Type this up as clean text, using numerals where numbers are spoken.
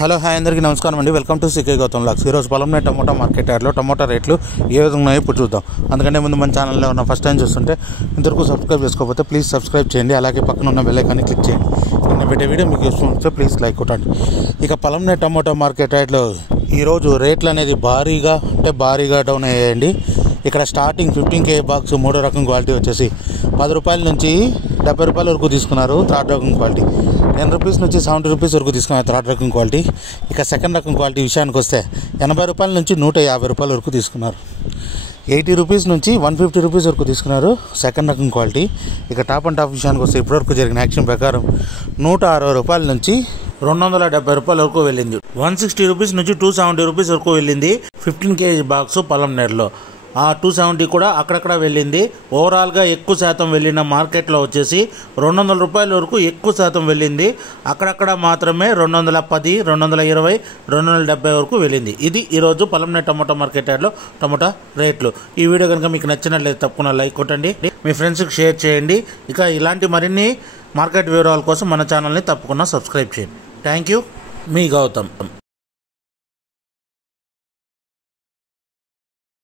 Hello hi అందరికీ నమస్కారం అండి. Welcome to CK Gautam vlogs. ఈరోజు పొలంనే టమోటా మార్కెట్ యార్డ్లో టమోటా రేట్లు ఏ విధంగా ఉన్నాయో ఇప్పుడు చూద్దాం. అందుకంటే ముందు మన ఛానల్లో ఉన్న ఫస్ట్ టైం చూస్తుంటే ఇంతవరకు సబ్స్క్రైబ్ చేసుకోకపోతే ప్లీజ్ సబ్స్క్రైబ్ చేయండి. అలాగే పక్కన ఉన్న బెల్ ఐకాన్ని క్లిక్ చేయండి. నేను పెట్టే వీడియో మీకు యూస్ఫుల్ వస్తే ప్లీజ్ లైక్ కొట్టండి. ఇక పొలంనే టమోటా మార్కెట్ యార్డ్లో ఈరోజు రేట్లు అనేది భారీగా డౌన్ అయ్యాయండి. ఇక్కడ స్టార్టింగ్ 15K బాక్స్ మూడో రకం క్వాలిటీ వచ్చేసి 10 రూపాయల నుంచి 70 రూపాయల వరకు తీసుకున్నారు. థర్డ్ రకం క్వాలిటీ 10 రూపీస్ నుంచి 70 రూపీస్ వరకు తీసుకున్నారు థర్డ్ రకం క్వాలిటీ. ఇక సెకండ్ రకం క్వాలిటీ విషయానికి వస్తే 80 రూపాయల నుంచి 150 రూపాయల వరకు తీసుకున్నారు. 80 రూపీస్ నుంచి 150 రూపీస్ వరకు తీసుకున్నారు సెకండ్ రకం క్వాలిటీ. ఇక టాప్ అండ్ టాప్ విషయానికి వస్తే ఇప్పటివరకు జరిగిన యాక్షన్ ప్రకారం 160 రూపాయల నుంచి 270 రూపాయల వరకు వెళ్ళింది. 160 రూపీస్ నుంచి 270 రూపీస్ వరకు వెళ్ళింది 15 kg బాక్స్ పొలంనేరులో. ఆ 270 కూడా అక్కడక్కడ వెళ్ళింది. ఓవరాల్గా ఎక్కువ శాతం వెళ్ళిన మార్కెట్లో వచ్చేసి 200 రూపాయల వరకు ఎక్కువ శాతం వెళ్ళింది. అక్కడక్కడ మాత్రమే 210, 220, 270 వరకు వెళ్ళింది. ఇది ఈరోజు పొలంనే టమోటా మార్కెట్ యార్డ్లో టమోటా రేట్లు. ఈ వీడియో కనుక మీకు నచ్చినట్లయితే తప్పకుండా లైక్ కొట్టండి, మీ ఫ్రెండ్స్కి షేర్ చేయండి. ఇక ఇలాంటి మరిన్ని మార్కెట్ వివరాల కోసం మన ఛానల్ని తప్పకుండా సబ్స్క్రైబ్ చేయండి. థ్యాంక్ యూ, మీ గౌతమ్.